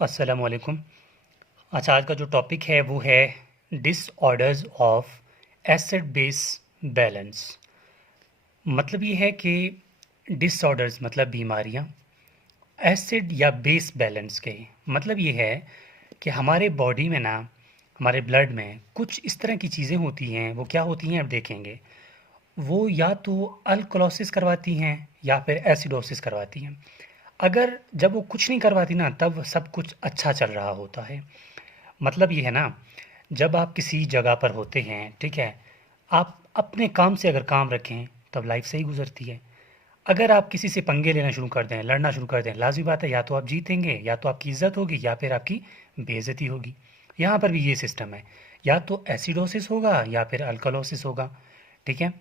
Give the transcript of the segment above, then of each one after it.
अस्सलाम वालेकुम। अच्छा, आज का जो टॉपिक है वो है disorders of acid base balance. मतलब ये है कि डिसऑर्डर्स मतलब बीमारियाँ, एसिड या बेस बैलेंस के मतलब ये है कि हमारे बॉडी में ना, हमारे ब्लड में कुछ इस तरह की चीज़ें होती हैं। वो क्या होती हैं अब देखेंगे। वो या तो अल्कलोसिस करवाती हैं या फिर एसिडोसिस करवाती हैं। अगर जब वो कुछ नहीं करवाती ना, तब सब कुछ अच्छा चल रहा होता है। मतलब ये है ना, जब आप किसी जगह पर होते हैं, ठीक है, आप अपने काम से अगर काम रखें तब लाइफ सही गुजरती है। अगर आप किसी से पंगे लेना शुरू कर दें, लड़ना शुरू कर दें, लाज़मी बात है या तो आप जीतेंगे, या तो आपकी इज्जत होगी, या फिर आपकी बेइज्जती होगी। यहाँ पर भी ये सिस्टम है, या तो एसिडोसिस होगा या फिर अल्कलोसिस होगा। ठीक है।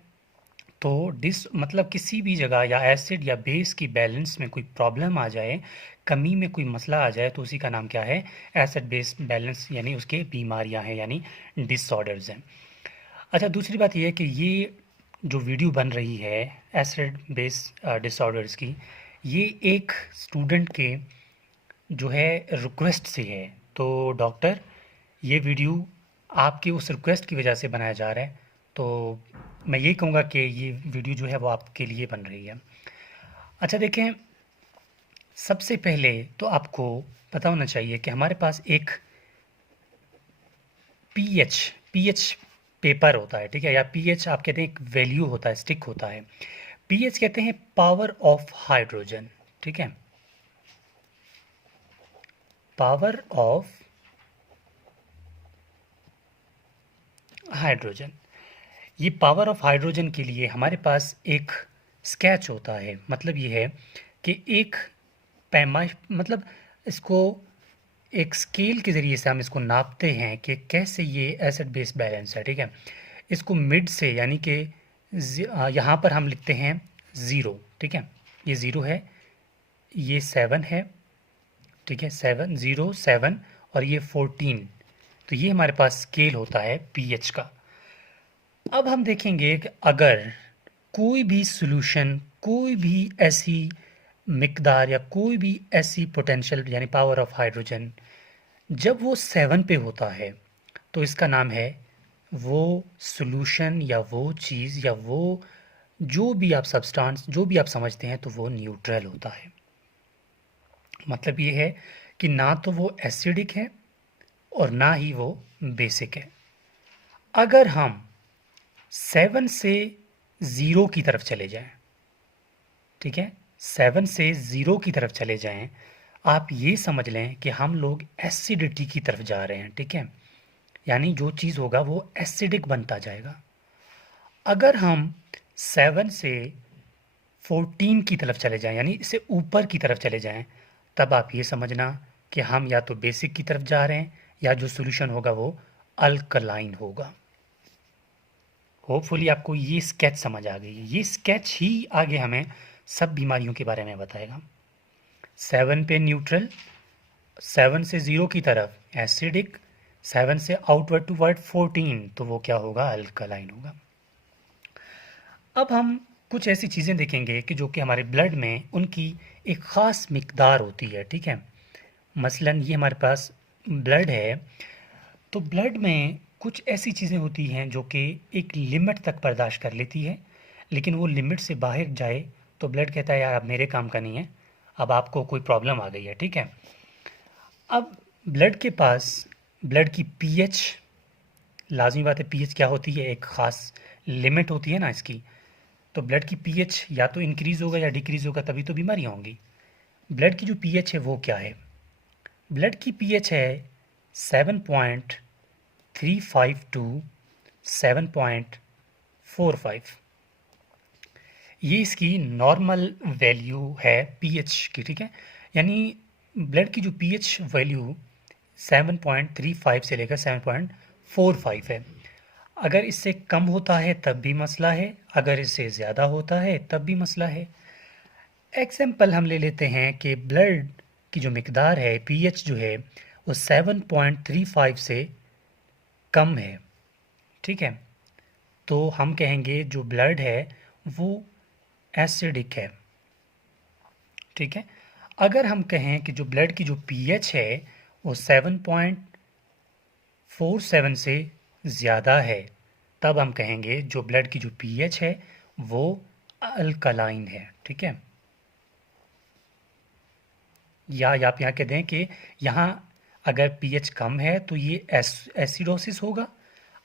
तो डिस मतलब किसी भी जगह या एसिड या बेस की बैलेंस में कोई प्रॉब्लम आ जाए, कमी में कोई मसला आ जाए, तो उसी का नाम क्या है? एसिड बेस बैलेंस, यानी उसके बीमारियां हैं, यानी डिसऑर्डर्स हैं। अच्छा, दूसरी बात ये है कि ये जो वीडियो बन रही है एसिड बेस डिसऑर्डर्स की, ये एक स्टूडेंट के जो है रिक्वेस्ट से है। तो डॉक्टर, ये वीडियो आपकी उस रिक्वेस्ट की वजह से बनाया जा रहा है। तो मैं यही कहूँगा कि ये वीडियो जो है वो आपके लिए बन रही है। अच्छा देखें, सबसे पहले तो आपको पता होना चाहिए कि हमारे पास एक पीएच पीएच पेपर होता है, ठीक है, या पीएच आप कहते हैं एक वैल्यू होता है, स्टिक होता है। पीएच कहते हैं पावर ऑफ हाइड्रोजन। ठीक है, पावर ऑफ हाइड्रोजन। ये पावर ऑफ हाइड्रोजन के लिए हमारे पास एक स्केच होता है। मतलब ये है कि एक पैमा मतलब इसको एक स्केल के ज़रिए से हम इसको नापते हैं कि कैसे ये एसिड बेस बैलेंस है। ठीक है, इसको मिड से, यानी कि यहाँ पर हम लिखते हैं ज़ीरो। ठीक है, ये ज़ीरो है, ये सेवन है। ठीक है, सेवन, ज़ीरो, सेवन, और ये 14। तो ये हमारे पास स्केल होता है पीएच का। अब हम देखेंगे कि अगर कोई भी सॉल्यूशन, कोई भी ऐसी मिकदार या कोई भी ऐसी पोटेंशियल यानी पावर ऑफ हाइड्रोजन, जब वो सेवन पे होता है, तो इसका नाम है वो सॉल्यूशन या वो चीज़ या वो जो भी आप सब्सटेंस, जो भी आप समझते हैं, तो वो न्यूट्रल होता है। मतलब ये है कि ना तो वो एसिडिक है और ना ही वो बेसिक है। अगर हम सेवन से ज़ीरो की तरफ चले जाएं, ठीक है, सेवन से ज़ीरो की तरफ चले जाएं, आप ये समझ लें कि हम लोग एसिडिटी की तरफ जा रहे हैं। ठीक है, यानी जो चीज़ होगा वो एसिडिक बनता जाएगा। अगर हम सेवन से 14 की तरफ चले जाएं, यानी इससे ऊपर की तरफ चले जाएं, तब आप ये समझना कि हम या तो बेसिक की तरफ जा रहे हैं, या जो सॉल्यूशन होगा वो अल्कलाइन होगा। होपफुली आपको ये स्केच समझ आ गई है। ये स्केच ही आगे हमें सब बीमारियों के बारे में बताएगा। सेवन पे न्यूट्रल, सेवन से ज़ीरो की तरफ एसिडिक, सेवन से आउटवर्ड टू वर्ड 14, तो वो क्या होगा? अल्कलाइन होगा। अब हम कुछ ऐसी चीज़ें देखेंगे कि जो कि हमारे ब्लड में उनकी एक ख़ास मिकदार होती है। ठीक है, मसलन ये हमारे पास ब्लड है, तो ब्लड में कुछ ऐसी चीज़ें होती हैं जो कि एक लिमिट तक बर्दाश्त कर लेती है, लेकिन वो लिमिट से बाहर जाए तो ब्लड कहता है यार अब मेरे काम का नहीं है, अब आपको कोई प्रॉब्लम आ गई है। ठीक है, अब ब्लड के पास ब्लड की पीएच, लाजमी बात है, पीएच क्या होती है? एक ख़ास लिमिट होती है ना इसकी। तो ब्लड की पीएच या तो इंक्रीज़ होगा या डिक्रीज़ होगा, तभी तो बीमारियाँ होंगी। ब्लड की जो पीएच है वो क्या है? ब्लड की पीएच है 7.35 टू 7.45। ये इसकी नॉर्मल वैल्यू है पीएच की। ठीक है, यानी ब्लड की जो पीएच वैल्यू 7.35 से लेकर 7.45 है। अगर इससे कम होता है तब भी मसला है, अगर इससे ज़्यादा होता है तब भी मसला है। एग्जाम्पल हम ले लेते हैं कि ब्लड की जो मिकदार है, पीएच जो है, वो 7.35 से कम है। ठीक है, तो हम कहेंगे जो ब्लड है वो एसिडिक है। ठीक है, अगर हम कहें कि जो ब्लड की जो पीएच है वो 7.47 से ज़्यादा है, तब हम कहेंगे जो ब्लड की जो पीएच है वो अल्कलाइन है। ठीक है, या आप यहाँ कह दें कि यहाँ अगर पीएच कम है तो ये एसिडोसिस होगा,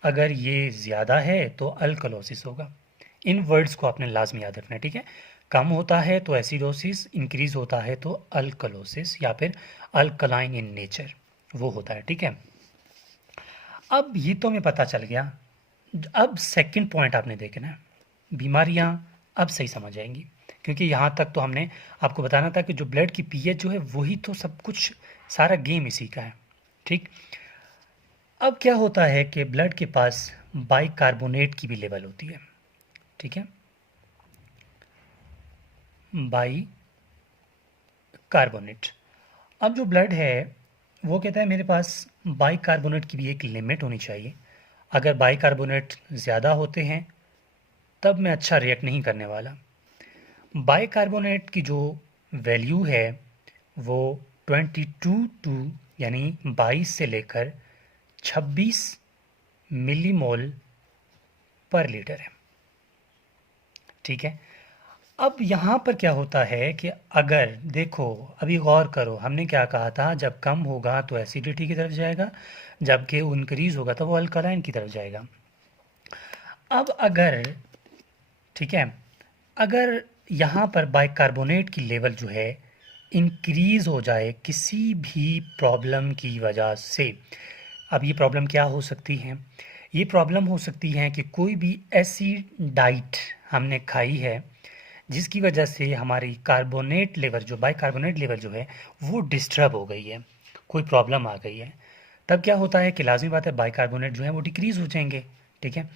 अगर ये ज़्यादा है तो अल्कलोसिस होगा। इन वर्ड्स को आपने लाजमी याद रखना है। ठीक है, कम होता है तो एसिडोसिस, इंक्रीज होता है तो अल्कलोसिस या फिर अल्कलाइन इन नेचर वो होता है। ठीक है, अब ये तो हमें पता चल गया। अब सेकंड पॉइंट आपने देखना है, बीमारियां अब सही समझ आएंगी, क्योंकि यहाँ तक तो हमने आपको बताना था कि जो ब्लड की पीएच जो है वही तो सब कुछ, सारा गेम इसी का है। ठीक, अब क्या होता है कि ब्लड के पास बाइकार्बोनेट की भी लेवल होती है। ठीक है, बाई कार्बोनेट। अब जो ब्लड है वो कहता है मेरे पास बाइकार्बोनेट की भी एक लिमिट होनी चाहिए। अगर बाइकार्बोनेट ज़्यादा होते हैं तब मैं अच्छा रिएक्ट नहीं करने वाला। बाइकार्बोनेट की जो वैल्यू है वो 22 यानी 22 से लेकर 26 मिलीमोल पर लीटर है। ठीक है, अब यहाँ पर क्या होता है कि अगर देखो, अभी गौर करो, हमने क्या कहा था, जब कम होगा तो एसिडिटी की तरफ जाएगा, जबकि इंक्रीज होगा तो वो अल्कलाइन की तरफ जाएगा। अब अगर, ठीक है, अगर यहाँ पर बाइकार्बोनेट की लेवल जो है इंक्रीज हो जाए किसी भी प्रॉब्लम की वजह से, अब ये प्रॉब्लम क्या हो सकती है, ये प्रॉब्लम हो सकती है कि कोई भी ऐसी डाइट हमने खाई है जिसकी वजह से हमारी कार्बोनेट लेवल जो बाइकार्बोनेट लेवल जो है वो डिस्टर्ब हो गई है, कोई प्रॉब्लम आ गई है, तब क्या होता है कि लाजमी बात है बाइकार्बोनेट जो है वो डिक्रीज हो जाएंगे। ठीक है,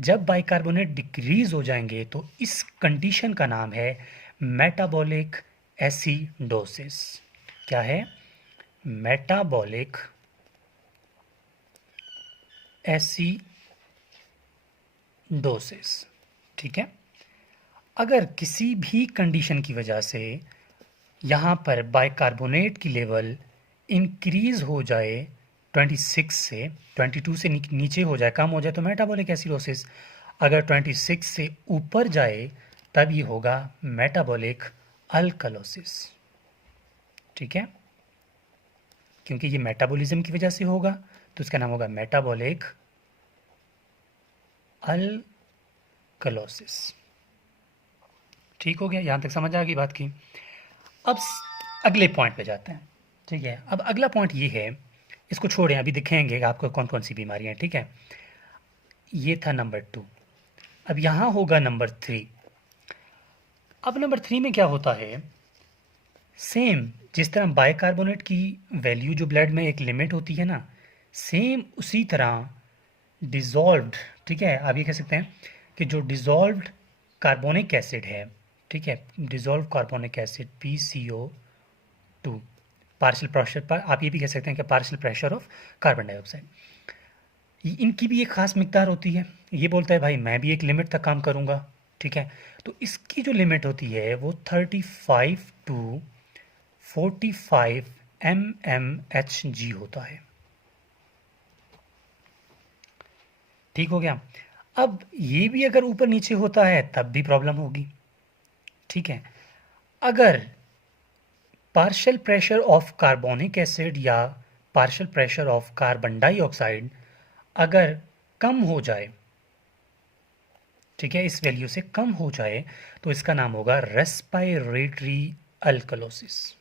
जब बाइकार्बोनेट डिक्रीज हो जाएंगे तो इस कंडीशन का नाम है मेटाबॉलिक एसिडोसिस। क्या है? Metabolic acidosis. ठीक है, अगर किसी भी कंडीशन की वजह से यहाँ पर बाइकार्बोनेट की लेवल इंक्रीज हो जाए 26 से, 22 से नीचे हो जाए, कम हो जाए तो मेटाबॉलिक एसिडोसिस, अगर 26 से ऊपर जाए तब ये होगा मेटाबॉलिक अल्कलोसिस। ठीक है, क्योंकि ये मेटाबॉलिज्म की वजह से होगा तो इसका नाम होगा मेटाबॉलिक अल्कलोसिस। ठीक हो गया, यहाँ तक समझ आ गई बात की। अब अगले पॉइंट पे जाते हैं। ठीक है, अब अगला पॉइंट ये है, इसको छोड़ें, अभी दिखेंगे आपको कौन कौन सी बीमारियां। ठीक है, ये था नंबर 2। अब यहाँ होगा नंबर 3। अब नंबर 3 में क्या होता है, सेम जिस तरह बाइकार्बोनेट की वैल्यू जो ब्लड में एक लिमिट होती है ना, सेम उसी तरह डिज़ोल्व्ड, ठीक है, आप ये कह सकते हैं कि जो डिज़ोल्व्ड कार्बोनिक एसिड है, ठीक है, dissolve carbonic acid PCO2, partial pressure पर, आप ये भी कह सकते हैं कि partial pressure of carbon dioxide, इनकी भी एक ख़ास मिकदार होती है। ये बोलता है भाई मैं भी एक लिमिट तक काम करूँगा। ठीक है, तो इसकी जो लिमिट होती है वो 35 टू 45 mmHg होता है। ठीक हो गया, अब ये भी अगर ऊपर नीचे होता है तब भी प्रॉब्लम होगी। ठीक है, अगर partial pressure of carbonic acid या partial pressure of carbon dioxide अगर कम हो जाए, ठीक है, इस वैल्यू से कम हो जाए तो इसका नाम होगा रेस्पिरेटरी अल्कलोसिस।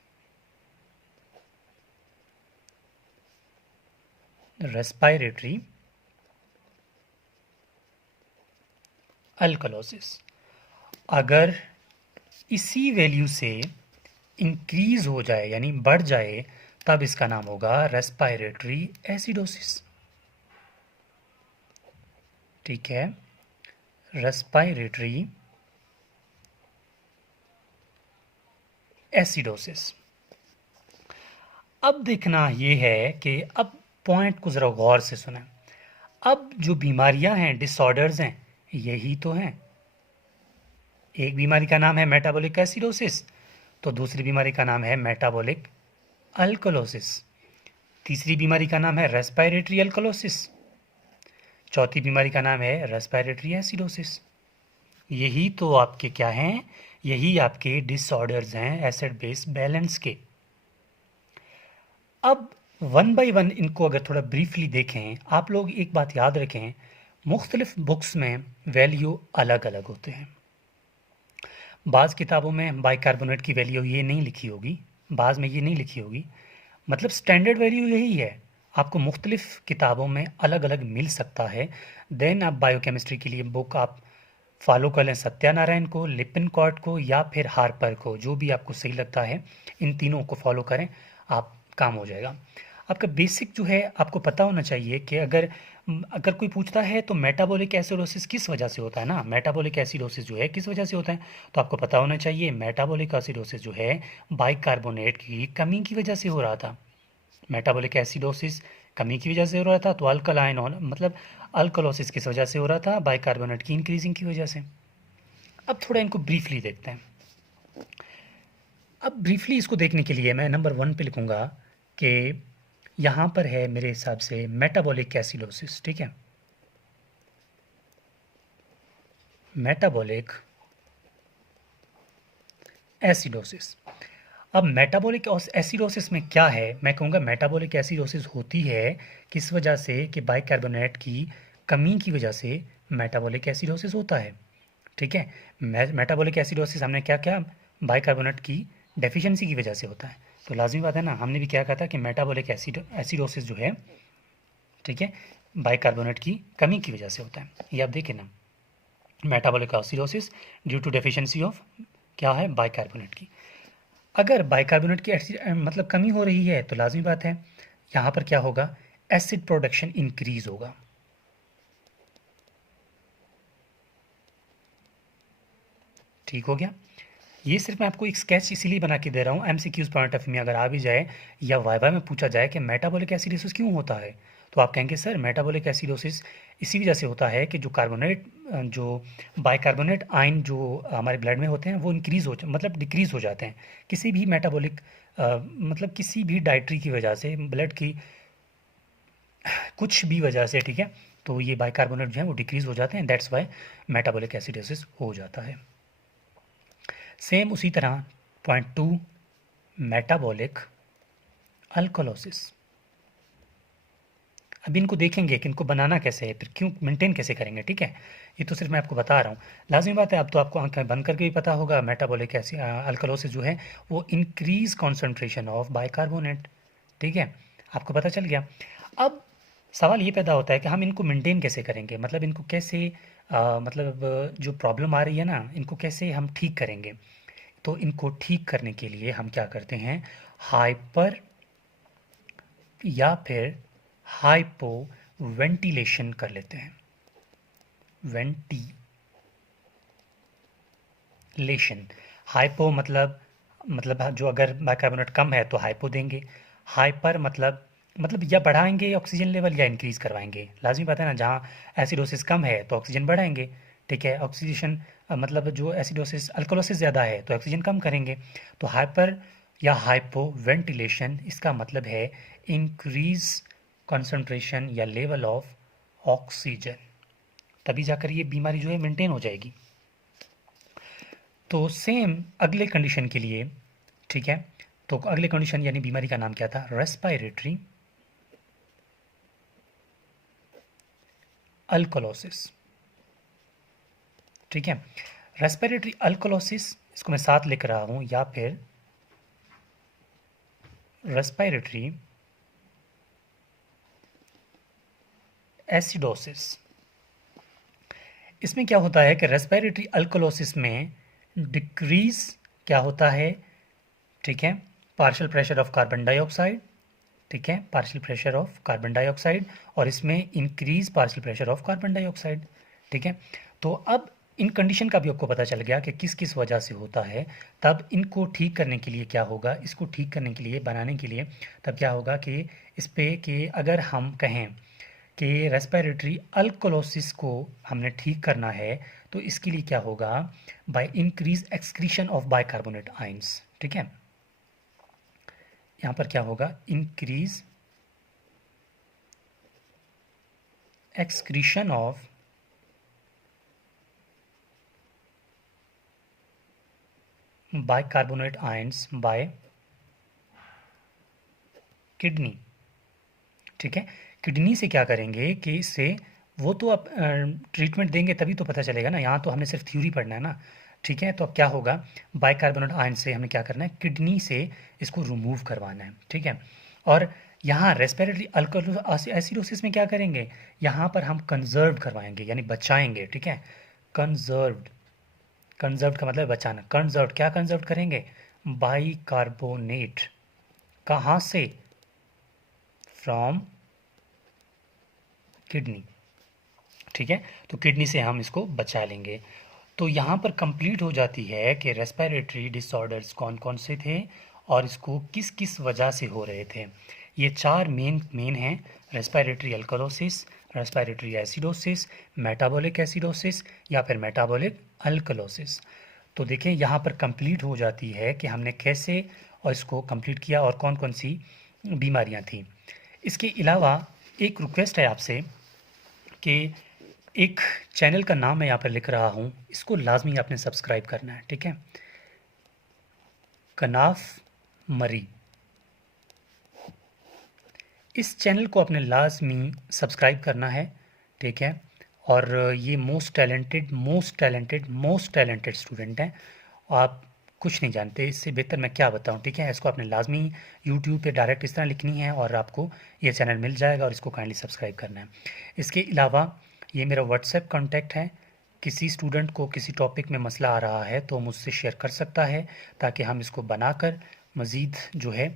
रेस्पिरेटरी अल्कलोसिस अगर इसी वैल्यू से इंक्रीज हो जाए यानी बढ़ जाए तब इसका नाम होगा रेस्पिरेटरी एसिडोसिस। ठीक है, रेस्पिरेटरी एसिडोसिस। अब देखना ये है कि अब पॉइंट को ज़रा गौर से सुना, अब जो बीमारियां हैं, डिसऑर्डर्स हैं, यही तो हैं। एक बीमारी का नाम है मेटाबॉलिक एसिडोसिस, तो दूसरी बीमारी का नाम है मेटाबॉलिक अल्कलोसिस। तीसरी बीमारी का नाम है रेस्पिरेटरी अल्कलोसिस। चौथी बीमारी का नाम है रेस्पिरेटरी एसिडोसिस। यही तो आपके क्या हैं, यही आपके डिसऑर्डर्स हैं एसिड बेस बैलेंस के। अब वन बाय वन इनको अगर थोड़ा ब्रीफली देखें, आप लोग एक बात याद रखें, मुख्तलिफ बुक्स में वैल्यू अलग अलग होते हैं। बाज़ किताबों में बाइकार्बोनेट की वैल्यू ये नहीं लिखी होगी, बाज़ में ये नहीं लिखी होगी, मतलब स्टैंडर्ड वैल्यू यही है। आपको मुख्तलिफ किताबों में अलग अलग मिल सकता है। देन आप बायोकेमिस्ट्री के लिए बुक आप फॉलो कर लें सत्यानारायण को, लिपिनकॉर्ट को या फिर हार्पर को, जो भी आपको सही लगता है इन तीनों को फॉलो करें, आप काम हो जाएगा। आपका बेसिक जो है आपको पता होना चाहिए कि अगर अगर कोई पूछता है तो मेटाबॉलिक एसिडोसिस किस वजह से होता है ना, मेटाबॉलिक एसिडोसिस जो है किस वजह से होता है, तो आपको पता होना चाहिए मेटाबॉलिक एसिडोसिस जो है बाइकार्बोनेट की कमी की वजह से हो रहा था। मेटाबॉलिक एसिडोसिस कमी की वजह से हो रहा था, तो अल्कलाइन मतलब अल्कलोसिस किस वजह से हो रहा था, बाइकार्बोनेट की इंक्रीजिंग की वजह से। अब थोड़ा इनको ब्रीफली देखते हैं। अब ब्रीफली इसको देखने के लिए मैं नंबर 1 पे लिखूंगा कि यहाँ पर है मेरे हिसाब से मेटाबॉलिक एसिडोसिस, ठीक है, मेटाबॉलिक एसिडोसिस। अब मेटाबॉलिक एसिडोसिस में क्या है, मैं कहूँगा मेटाबॉलिक एसिडोसिस होती है किस वजह से कि बाइकार्बोनेट की कमी की वजह से मेटाबॉलिक एसिडोसिस होता है, ठीक है। मेटाबॉलिक एसिडोसिस हमने क्या क्या, बाइकार्बोनेट की डेफिशिएंसी की वजह से होता है, तो लाजमी बात है ना, हमने भी क्या कहा था कि मेटाबॉलिक एसिडोसिस जो है, ठीक है, बाइकार्बोनेट की कमी की वजह से होता है। ये आप देखें ना, metabolic acidosis due to deficiency of क्या है, बाइकार्बोनेट की। अगर बाइकार्बोनेट की मतलब कमी हो रही है तो लाजमी बात है यहाँ पर क्या होगा, एसिड प्रोडक्शन इंक्रीज होगा। ठीक हो गया। ये सिर्फ मैं आपको एक स्केच इसीलिए बना के दे रहा हूँ, एमसीक्यूज पॉइंट ऑफ व्यू में अगर आ भी जाए या वाइवा में पूछा जाए कि मेटाबॉलिक एसिडोसिस क्यों होता है, तो आप कहेंगे सर मेटाबॉलिक एसिडोसिस इसी वजह से होता है कि जो कार्बोनेट जो बाइकार्बोनेट आयन जो हमारे ब्लड में होते हैं वो इंक्रीज हो मतलब डिक्रीज हो जाते हैं किसी भी मेटाबॉलिक मतलब किसी भी डाइट्री की वजह से, ब्लड की कुछ भी वजह से, ठीक है, तो ये बाइकार्बोनेट जो है वो डिक्रीज हो जाते हैं, दैट्स वाई मेटाबॉलिक एसिडोसिस हो जाता है। सेम उसी तरह पॉइंट 2 मेटाबॉलिक अल्कोलोसिस। अब इनको देखेंगे कि इनको बनाना कैसे है, फिर क्यों मेंटेन कैसे करेंगे, ठीक है, ये तो सिर्फ मैं आपको बता रहा हूँ। लाजमी बात है अब तो आपको आंखें बंद करके भी पता होगा मेटाबॉलिक अल्कोलोसिस जो है वो इंक्रीज कॉन्सेंट्रेशन ऑफ बाइकार्बोनेट, ठीक है, आपको पता चल गया। अब सवाल ये पैदा होता है कि हम इनको मेंटेन कैसे करेंगे, मतलब इनको कैसे मतलब जो प्रॉब्लम आ रही है ना इनको कैसे हम ठीक करेंगे। तो इनको ठीक करने के लिए हम क्या करते हैं, हाइपर या फिर हाइपो वेंटिलेशन कर लेते हैं। वेंटिलेशन, हाइपो मतलब जो अगर बाइकार्बोनेट कम है तो हाइपो देंगे, हाइपर मतलब या बढ़ाएंगे ऑक्सीजन लेवल या इंक्रीज करवाएंगे। लाजमी बात है ना, जहाँ एसिडोसिस कम है तो ऑक्सीजन बढ़ाएंगे, ठीक है, ऑक्सीजन मतलब जो एसिडोसिस अल्कोलोसिस ज़्यादा है तो ऑक्सीजन कम करेंगे। तो हाइपर या हाइपो वेंटिलेशन इसका मतलब है इंक्रीज कंसंट्रेशन या लेवल ऑफ ऑक्सीजन, तभी जाकर ये बीमारी जो है मेंटेन हो जाएगी। तो सेम अगले कंडीशन के लिए, ठीक है, तो अगले कंडीशन यानी बीमारी का नाम क्या था, रेस्पिरेटरी अल्कोलोसिस, ठीक है। रेस्पिरेटरी अल्कोलोसिस इसको मैं साथ लिख रहा हूं, या फिर रेस्पिरेटरी एसिडोसिस। इसमें क्या होता है कि रेस्पिरेटरी अल्कोलोसिस में डिक्रीज क्या होता है, ठीक है, partial pressure of carbon dioxide, ठीक है, partial pressure of carbon dioxide, और इसमें increase partial pressure of carbon dioxide, ठीक है। तो अब इन कंडीशन का भी आपको पता चल गया कि किस किस वजह से होता है। तब इनको ठीक करने के लिए क्या होगा, इसको ठीक करने के लिए, बनाने के लिए तब क्या होगा कि इस पे कि अगर हम कहें कि रेस्पिरेटरी अल्कोलोसिस को हमने ठीक करना है तो इसके लिए क्या होगा, by increase excretion of bicarbonate ions, ठीक है, यहाँ पर क्या होगा, increase excretion of bicarbonate ions by kidney. ठीक है, किडनी से क्या करेंगे कि इससे, वो तो अब ट्रीटमेंट देंगे तभी तो पता चलेगा ना, यहाँ तो हमने सिर्फ थ्योरी पढ़ना है ना। ठीक है, तो अब क्या होगा, बाइकार्बोनेट आयन से हमें क्या करना है, किडनी से इसको रिमूव करवाना है। ठीक है, और यहाँ रेस्पिरेटरी अल्कलो एसिडोसिस में क्या करेंगे, यहाँ पर हम कंजर्व करवाएंगे, यानी बचाएंगे। ठीक है, कंजर्व्ड, कंजर्व्ड का मतलब बचाना। कंजर्व्ड, क्या कंजर्व करेंगे, बाइकार्बोनेट, कहाँ से, फ्रॉम किडनी। ठीक है, तो किडनी से हम इसको बचा लेंगे। तो यहाँ पर कंप्लीट हो जाती है कि रेस्पिरेटरी डिसऑर्डर्स कौन कौन से थे और इसको किस किस वजह से हो रहे थे। ये 4 मेन हैं, respiratory alkalosis, respiratory acidosis, metabolic acidosis या फिर मेटाबॉलिक अल्कलोसिस। तो देखें यहाँ पर कंप्लीट हो जाती है कि हमने कैसे और इसको कंप्लीट किया और कौन कौन सी बीमारियाँ थी। इसके अलावा एक रिक्वेस्ट है आपसे कि एक चैनल का नाम मैं यहाँ पर लिख रहा हूँ, इसको लाजमी आपने सब्सक्राइब करना है। ठीक है, कनाफ मरी, इस चैनल को आपने लाजमी सब्सक्राइब करना है। ठीक है, और ये मोस्ट टैलेंटेड स्टूडेंट हैं। आप कुछ नहीं जानते, इससे बेहतर मैं क्या बताऊं। ठीक है, इसको आपने लाजमी यूट्यूब पे डायरेक्ट इस तरह लिखनी है और आपको ये चैनल मिल जाएगा और इसको काइंडली सब्सक्राइब करना है। इसके अलावा ये मेरा व्हाट्सएप कॉन्टैक्ट है, किसी स्टूडेंट को किसी टॉपिक में मसला आ रहा है तो मुझसे शेयर कर सकता है, ताकि हम इसको बनाकर मज़ीद जो है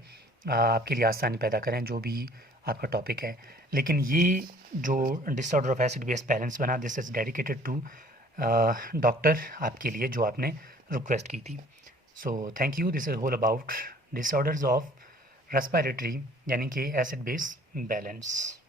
आपके लिए आसानी पैदा करें, जो भी आपका टॉपिक है। लेकिन ये जो disorder of acid base balance बना, this is dedicated to doctor, आपके लिए, जो आपने रिक्वेस्ट की थी। So thank you, this is whole about disorders of respiratory, यानी कि एसिड बेस बैलेंस।